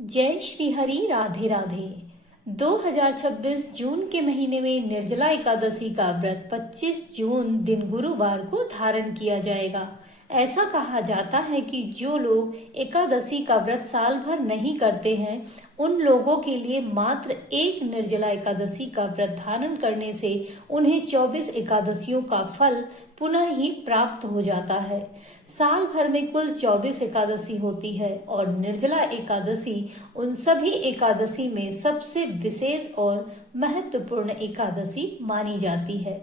जय श्री हरि राधे राधे। 2026 जून के महीने में निर्जला एकादशी का व्रत 25 जून दिन गुरुवार को धारण किया जाएगा। ऐसा कहा जाता है कि जो लोग एकादशी का व्रत साल भर नहीं करते हैं उन लोगों के लिए मात्र एक निर्जला एकादशी का व्रत धारण करने से उन्हें 24 एकादशियों का फल पुनः ही प्राप्त हो जाता है। साल भर में कुल 24 एकादशी होती है और निर्जला एकादशी उन सभी एकादशी में सबसे विशेष और महत्वपूर्ण एकादशी मानी जाती है।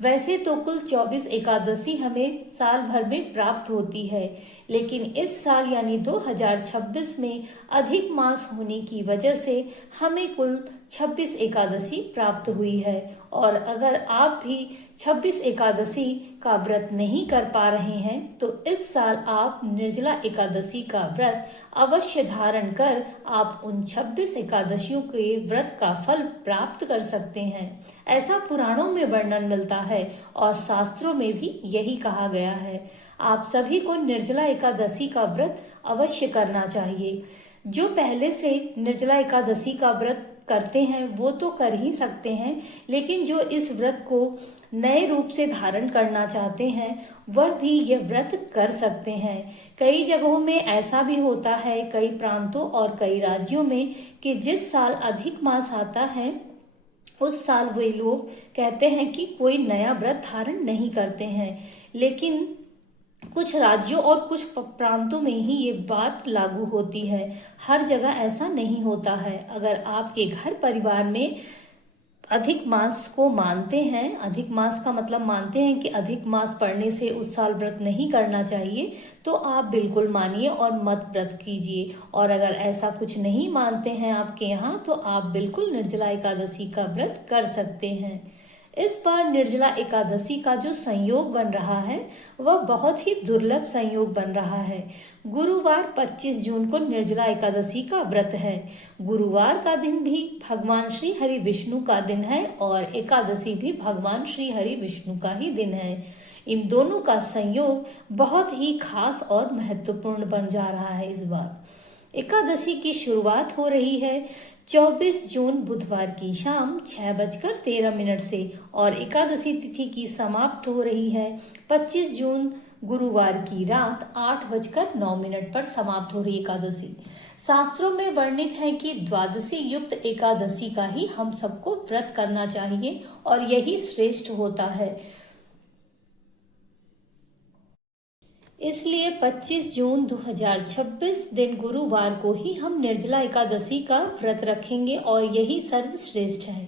वैसे तो कुल 24 एकादशी हमें साल भर में प्राप्त होती है, लेकिन इस साल यानी 2026 में अधिक मास होने की वजह से हमें कुल 26 एकादशी प्राप्त हुई है। और अगर आप भी 26 एकादशी का व्रत नहीं कर पा रहे हैं तो इस साल आप निर्जला एकादशी का व्रत अवश्य धारण कर आप उन 26 एकादशियों के व्रत का फल प्राप्त कर सकते हैं। ऐसा पुराणों में वर्णन मिलता है और शास्त्रों में भी यही कहा गया है। आप सभी को निर्जला एकादशी का व्रत अवश्य करना चाहिए। जो पहले से निर्जला एकादशी का व्रत करते हैं वो तो कर ही सकते हैं, लेकिन जो इस व्रत को नए रूप से धारण करना चाहते हैं वह भी यह व्रत कर सकते हैं। कई जगहों में ऐसा भी होता है, कई प्रांतों और कई राज्यों में, कि जिस साल अधिक मास आता है उस साल वे लोग कहते हैं कि कोई नया व्रत धारण नहीं करते हैं, लेकिन कुछ राज्यों और कुछ प्रांतों में ही ये बात लागू होती है। हर जगह ऐसा नहीं होता है। अगर आपके घर परिवार में अधिक मास को मानते हैं, अधिक मास का मतलब मानते हैं कि अधिक मास पड़ने से उस साल व्रत नहीं करना चाहिए, तो आप बिल्कुल मानिए और मत व्रत कीजिए। और अगर ऐसा कुछ नहीं मानते हैं आपके यहाँ तो आप बिल्कुल निर्जला एकादशी का व्रत कर सकते हैं। इस बार निर्जला एकादशी का जो संयोग बन रहा है वह बहुत ही दुर्लभ संयोग बन रहा है। गुरुवार 25 जून को निर्जला एकादशी का व्रत है। गुरुवार का दिन भी भगवान श्री हरि विष्णु का दिन है और एकादशी भी भगवान श्री हरि विष्णु का ही दिन है। इन दोनों का संयोग बहुत ही खास और महत्वपूर्ण बन जा रहा है। इस बार एकादशी की शुरुआत हो रही है 24 जून बुधवार की शाम 6:13 से और एकादशी तिथि की समाप्त हो रही है 25 जून गुरुवार की रात 8:09 पर समाप्त हो रही एकादशी। शास्त्रों में वर्णित है कि द्वादशी युक्त एकादशी का ही हम सबको व्रत करना चाहिए और यही श्रेष्ठ होता है। इसलिए 25 जून 2026 दिन गुरुवार को ही हम निर्जला एकादशी का व्रत रखेंगे और यही सर्वश्रेष्ठ है।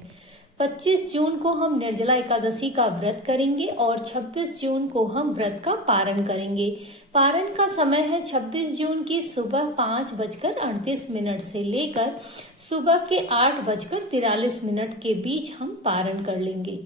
25 जून को हम निर्जला एकादशी का व्रत करेंगे और 26 जून को हम व्रत का पारण करेंगे। पारण का समय है 26 जून की सुबह 5:38 से लेकर सुबह के 8:43 के बीच हम पारण कर लेंगे।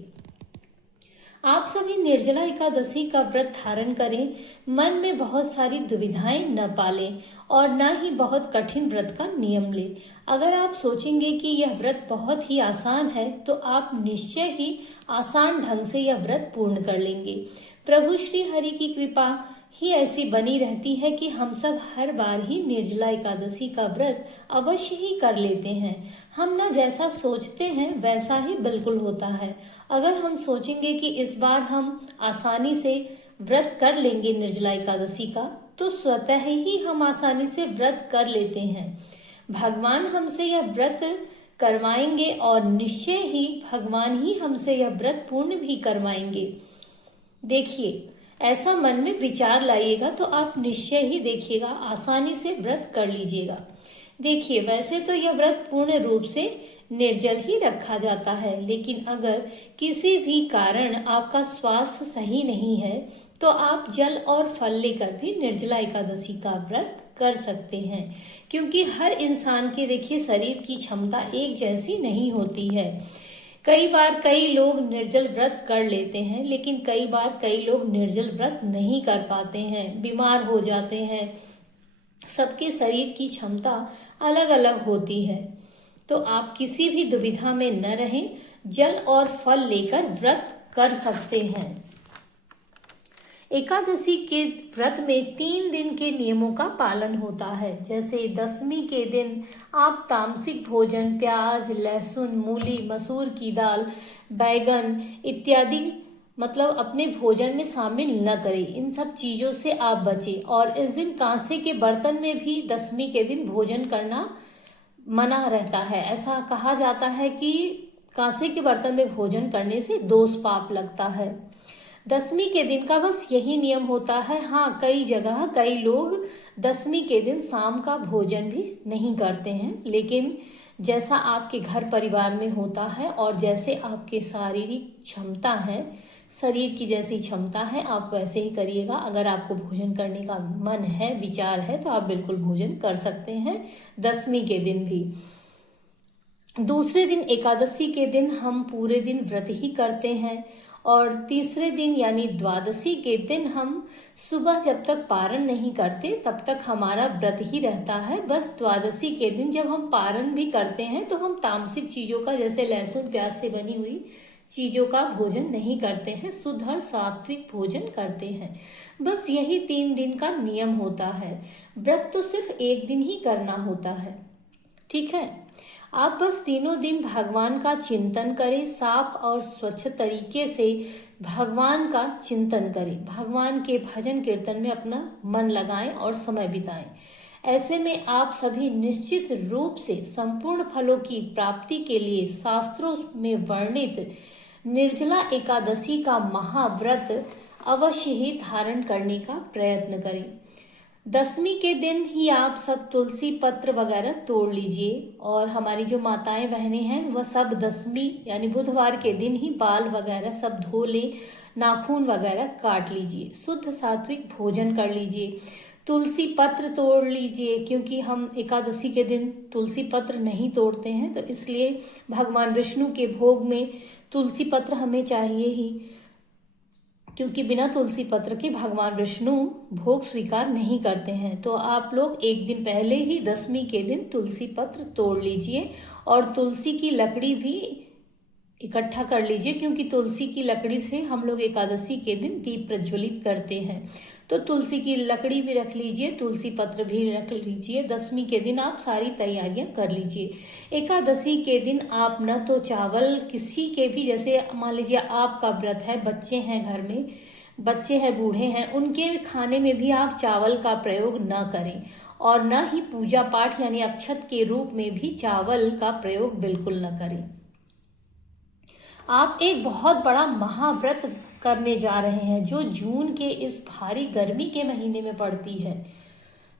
आप सभी निर्जला एकादशी का व्रत धारण करें, मन में बहुत सारी दुविधाएं न पालें और न ही बहुत कठिन व्रत का नियम लें। अगर आप सोचेंगे कि यह व्रत बहुत ही आसान है तो आप निश्चय ही आसान ढंग से यह व्रत पूर्ण कर लेंगे। प्रभु श्री हरि की कृपा ही ऐसी बनी रहती है कि हम सब हर बार ही निर्जला एकादशी का व्रत अवश्य ही कर लेते हैं। हम ना जैसा सोचते हैं वैसा ही बिल्कुल होता है। अगर हम सोचेंगे कि इस बार हम आसानी से व्रत कर लेंगे निर्जला एकादशी का, तो स्वतः ही हम आसानी से व्रत कर लेते हैं। भगवान हमसे यह व्रत करवाएंगे और निश्चय ही भगवान ही हमसे यह व्रत पूर्ण भी करवाएंगे। देखिए, ऐसा मन में विचार लाइएगा तो आप निश्चय ही देखिएगा आसानी से व्रत कर लीजिएगा। देखिए, वैसे तो यह व्रत पूर्ण रूप से निर्जल ही रखा जाता है, लेकिन अगर किसी भी कारण आपका स्वास्थ्य सही नहीं है तो आप जल और फल लेकर भी निर्जला एकादशी का व्रत कर सकते हैं, क्योंकि हर इंसान के देखिए शरीर की क्षमता एक जैसी नहीं होती है। कई बार कई लोग निर्जल व्रत कर लेते हैं, लेकिन कई बार कई लोग निर्जल व्रत नहीं कर पाते हैं, बीमार हो जाते हैं। सबके शरीर की क्षमता अलग अलग होती है, तो आप किसी भी दुविधा में न रहें, जल और फल लेकर व्रत कर सकते हैं। एकादशी के व्रत में 3 दिन के नियमों का पालन होता है। जैसे दशमी के दिन आप तामसिक भोजन, प्याज, लहसुन, मूली, मसूर की दाल, बैगन इत्यादि मतलब अपने भोजन में शामिल न करें। इन सब चीज़ों से आप बचें। और इस दिन कांसे के बर्तन में भी दशमी के दिन भोजन करना मना रहता है। ऐसा कहा जाता है कि कांसे के बर्तन में भोजन करने से दोष पाप लगता है। दशमी के दिन का बस यही नियम होता है। हाँ, कई जगह कई लोग दशमी के दिन शाम का भोजन भी नहीं करते हैं, लेकिन जैसा आपके घर परिवार में होता है और जैसे आपके शारीरिक क्षमता है, शरीर की जैसी क्षमता है, आप वैसे ही करिएगा। अगर आपको भोजन करने का मन है, विचार है, तो आप बिल्कुल भोजन कर सकते हैं दशमी के दिन भी। दूसरे दिन एकादशी के दिन हम पूरे दिन व्रत ही करते हैं और तीसरे दिन यानी द्वादशी के दिन हम सुबह जब तक पारण नहीं करते तब तक हमारा व्रत ही रहता है। बस द्वादशी के दिन जब हम पारण भी करते हैं तो हम तामसिक चीज़ों का, जैसे लहसुन प्याज से बनी हुई चीज़ों का भोजन नहीं करते हैं, शुद्ध और सात्विक भोजन करते हैं। बस यही 3 दिन का नियम होता है। व्रत तो सिर्फ एक दिन ही करना होता है, ठीक है। आप बस तीनों दिन भगवान का चिंतन करें, साफ और स्वच्छ तरीके से भगवान का चिंतन करें, भगवान के भजन कीर्तन में अपना मन लगाएं और समय बिताएं। ऐसे में आप सभी निश्चित रूप से संपूर्ण फलों की प्राप्ति के लिए शास्त्रों में वर्णित निर्जला एकादशी का महाव्रत अवश्य ही धारण करने का प्रयत्न करें। दशमी के दिन ही आप सब तुलसी पत्र वगैरह तोड़ लीजिए और हमारी जो माताएं बहनें हैं वह सब दशमी यानी बुधवार के दिन ही बाल वगैरह सब धो लें, नाखून वगैरह काट लीजिए, शुद्ध सात्विक भोजन कर लीजिए, तुलसी पत्र तोड़ लीजिए, क्योंकि हम एकादशी के दिन तुलसी पत्र नहीं तोड़ते हैं, तो इसलिए भगवान विष्णु के भोग में तुलसी पत्र हमें चाहिए ही, क्योंकि बिना तुलसी पत्र के भगवान विष्णु भोग स्वीकार नहीं करते हैं। तो आप लोग एक दिन पहले ही दशमी के दिन तुलसी पत्र तोड़ लीजिए और तुलसी की लकड़ी भी इकट्ठा कर लीजिए, क्योंकि तुलसी की लकड़ी से हम लोग एकादशी के दिन दीप प्रज्वलित करते हैं। तो तुलसी की लकड़ी भी रख लीजिए, तुलसी पत्र भी रख लीजिए। दशमी के दिन आप सारी तैयारियां कर लीजिए। एकादशी के दिन आप न तो चावल किसी के भी, जैसे मान लीजिए आपका व्रत है, बच्चे हैं घर में, बच्चे हैं, बूढ़े हैं, उनके खाने में भी आप चावल का प्रयोग न करें और न ही पूजा पाठ यानी अक्षत के रूप में भी चावल का प्रयोग बिल्कुल न करें। आप एक बहुत बड़ा महाव्रत करने जा रहे हैं जो जून के इस भारी गर्मी के महीने में पड़ती है,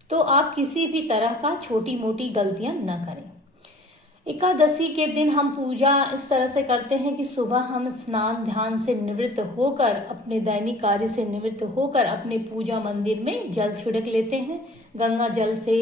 तो आप किसी भी तरह का छोटी मोटी गलतियां न करें। एकादशी के दिन हम पूजा इस तरह से करते हैं कि सुबह हम स्नान ध्यान से निवृत्त होकर, अपने दैनिक कार्य से निवृत्त होकर अपने पूजा मंदिर में जल छिड़क लेते हैं। गंगा जल से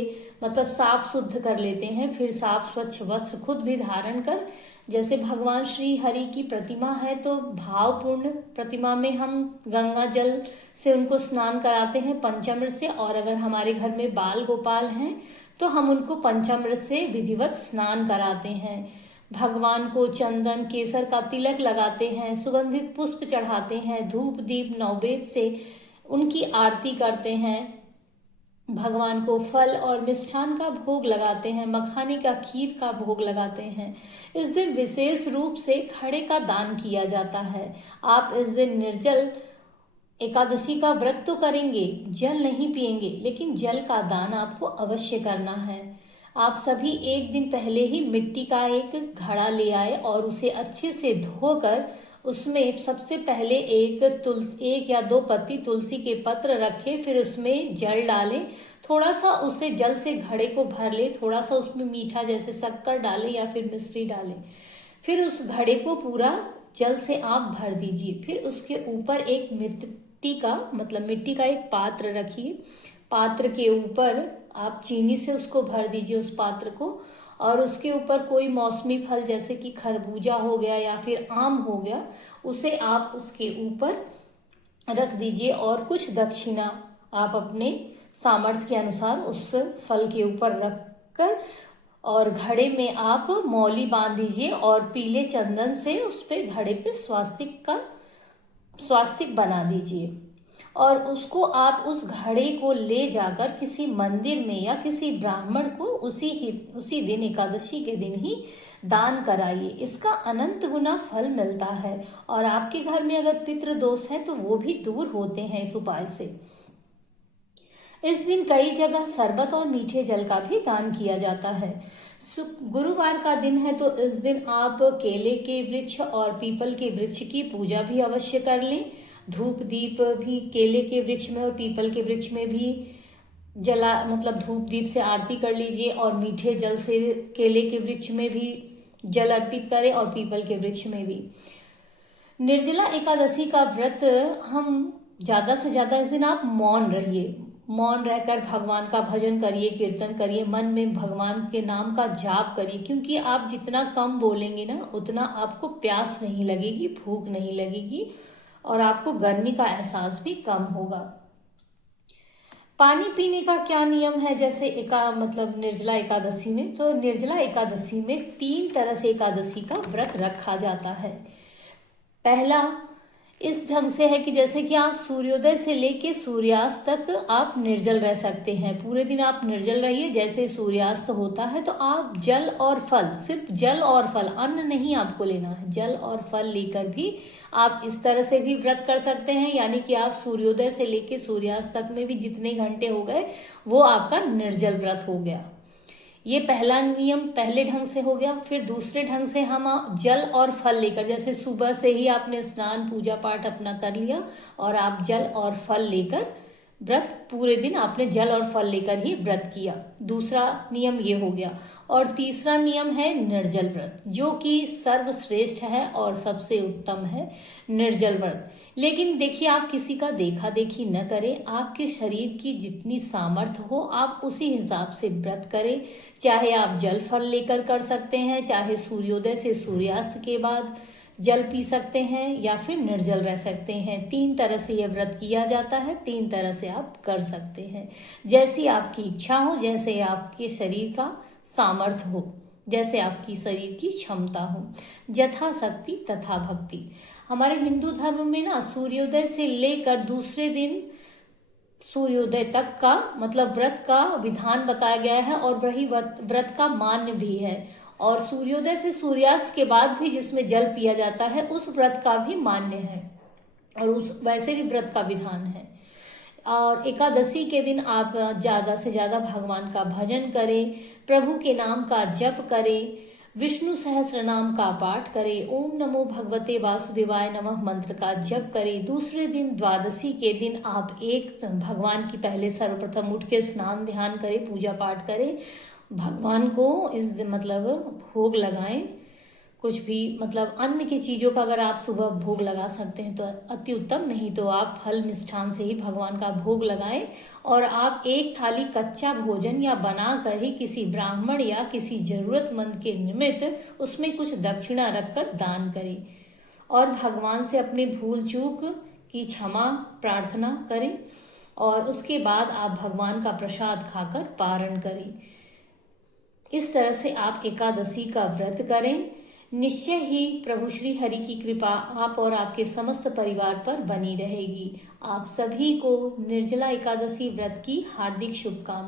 मतलब साफ शुद्ध कर लेते हैं। फिर साफ स्वच्छ वस्त्र खुद भी धारण कर, जैसे भगवान श्री हरि की प्रतिमा है तो भावपूर्ण प्रतिमा में हम गंगा जल से उनको स्नान कराते हैं पंचामृत से, और अगर हमारे घर में बाल गोपाल हैं तो हम उनको पंचामृत से विधिवत स्नान कराते हैं। भगवान को चंदन केसर का तिलक लगाते हैं, सुगंधित पुष्प चढ़ाते हैं, धूप दीप नैवेद्य से उनकी आरती करते हैं, भगवान को फल और मिष्ठान का भोग लगाते हैं, मखाने का खीर का भोग लगाते हैं। इस दिन विशेष रूप से खड़े का दान किया जाता है। आप इस दिन निर्जल एकादशी का व्रत तो करेंगे, जल नहीं पिएंगे, लेकिन जल का दान आपको अवश्य करना है। आप सभी एक दिन पहले ही मिट्टी का एक घड़ा ले आए और उसे अच्छे से धोकर उसमें सबसे पहले एक या 2 पत्ती तुलसी के पत्र रखें, फिर उसमें जल डालें, थोड़ा सा उसे जल से घड़े को भर ले, थोड़ा सा उसमें मीठा जैसे शक्कर डालें या फिर मिश्री डालें, फिर उस घड़े को पूरा जल से आप भर दीजिए। फिर उसके ऊपर एक मिट्टी का एक पात्र रखिए, पात्र के ऊपर आप चीनी से उसको भर दीजिए उस पात्र को, और उसके ऊपर कोई मौसमी फल जैसे कि खरबूजा हो गया या फिर आम हो गया, उसे आप उसके ऊपर रख दीजिए और कुछ दक्षिणा आप अपने सामर्थ्य के अनुसार उस फल के ऊपर रखकर और घड़े में आप मौली बांध दीजिए और पीले चंदन से उस पे घड़े पे स्वास्तिक बना दीजिए। और उसको आप उस घड़े को ले जाकर किसी मंदिर में या किसी ब्राह्मण को उसी दिन एकादशी के दिन ही दान कराइए। इसका अनंत गुना फल मिलता है और आपके घर में अगर पितृ दोष है तो वो भी दूर होते हैं इस उपाय से। इस दिन कई जगह शरबत और मीठे जल का भी दान किया जाता है। गुरुवार का दिन है तो इस दिन आप केले के वृक्ष और पीपल के वृक्ष की पूजा भी अवश्य कर लें। धूप दीप भी केले के वृक्ष में और पीपल के वृक्ष में भी मतलब धूप दीप से आरती कर लीजिए और मीठे जल से केले के वृक्ष में भी जल अर्पित करें और पीपल के वृक्ष में भी। निर्जला एकादशी का व्रत हम ज़्यादा से ज़्यादा इस दिन आप मौन रहिए, मौन रहकर भगवान का भजन करिए, कीर्तन करिए, मन में भगवान के नाम का जाप करिए, क्योंकि आप जितना कम बोलेंगे ना उतना आपको प्यास नहीं लगेगी, भूख नहीं लगेगी और आपको गर्मी का एहसास भी कम होगा। पानी पीने का क्या नियम है जैसे निर्जला एकादशी में, तो निर्जला एकादशी में 3 तरह से एकादशी का व्रत रखा जाता है। पहला इस ढंग से है कि जैसे कि आप सूर्योदय से लेके सूर्यास्त तक आप निर्जल रह सकते हैं, पूरे दिन आप निर्जल रहिए। जैसे सूर्यास्त होता है तो आप जल और फल, सिर्फ जल और फल, अन्न नहीं आपको लेना है, जल और फल लेकर भी आप इस तरह से भी व्रत कर सकते हैं। यानी कि आप सूर्योदय से लेके सूर्यास्त तक में भी जितने घंटे हो गए वो आपका निर्जल व्रत हो गया। ये पहला नियम पहले ढंग से हो गया। फिर दूसरे ढंग से हम जल और फल लेकर, जैसे सुबह से ही आपने स्नान पूजा पाठ अपना कर लिया और आप जल और फल लेकर व्रत, पूरे दिन आपने जल और फल लेकर ही व्रत किया। दूसरा नियम ये हो गया। और तीसरा नियम है निर्जल व्रत, जो कि सर्वश्रेष्ठ है और सबसे उत्तम है निर्जल व्रत। लेकिन देखिए, आप किसी का देखा देखी न करें, आपके शरीर की जितनी सामर्थ्य हो आप उसी हिसाब से व्रत करें। चाहे आप जल फल लेकर कर सकते हैं, चाहे सूर्योदय से सूर्यास्त के बाद जल पी सकते हैं या फिर निर्जल रह सकते हैं। 3 तरह से यह व्रत किया जाता है, 3 तरह से आप कर सकते हैं, जैसी आपकी इच्छा हो, जैसे आपके शरीर का सामर्थ्य हो, जैसे आपकी शरीर की क्षमता हो। यथाशक्ति तथा भक्ति। हमारे हिंदू धर्म में ना सूर्योदय से लेकर दूसरे दिन सूर्योदय तक का व्रत का विधान बताया गया है और वही व्रत का मान्य भी है। और सूर्योदय से सूर्यास्त के बाद भी जिसमें जल पिया जाता है उस व्रत का भी मान्य है और उस वैसे भी व्रत का विधान है। और एकादशी के दिन आप ज़्यादा से ज़्यादा भगवान का भजन करें, प्रभु के नाम का जप करें, विष्णु सहस्त्र नाम का पाठ करें, ओम नमो भगवते वासुदेवाय नमः मंत्र का जप करें। दूसरे दिन द्वादशी के दिन आप भगवान की पहले सर्वप्रथम उठ के स्नान ध्यान करें, पूजा पाठ करें, भगवान को इस दिन भोग लगाएं। कुछ भी अन्न की चीज़ों का अगर आप सुबह भोग लगा सकते हैं तो अति उत्तम, नहीं तो आप फल मिष्ठान से ही भगवान का भोग लगाएं। और आप 1 थाली कच्चा भोजन या बना कर ही किसी ब्राह्मण या किसी जरूरतमंद के निमित्त उसमें कुछ दक्षिणा रखकर दान करें और भगवान से अपने भूल चूक की क्षमा प्रार्थना करें और उसके बाद आप भगवान का प्रसाद खाकर पारण करें। इस तरह से आप एकादशी का व्रत करें। निश्चय ही प्रभु श्री हरि की कृपा आप और आपके समस्त परिवार पर बनी रहेगी। आप सभी को निर्जला एकादशी व्रत की हार्दिक शुभकामनाएं।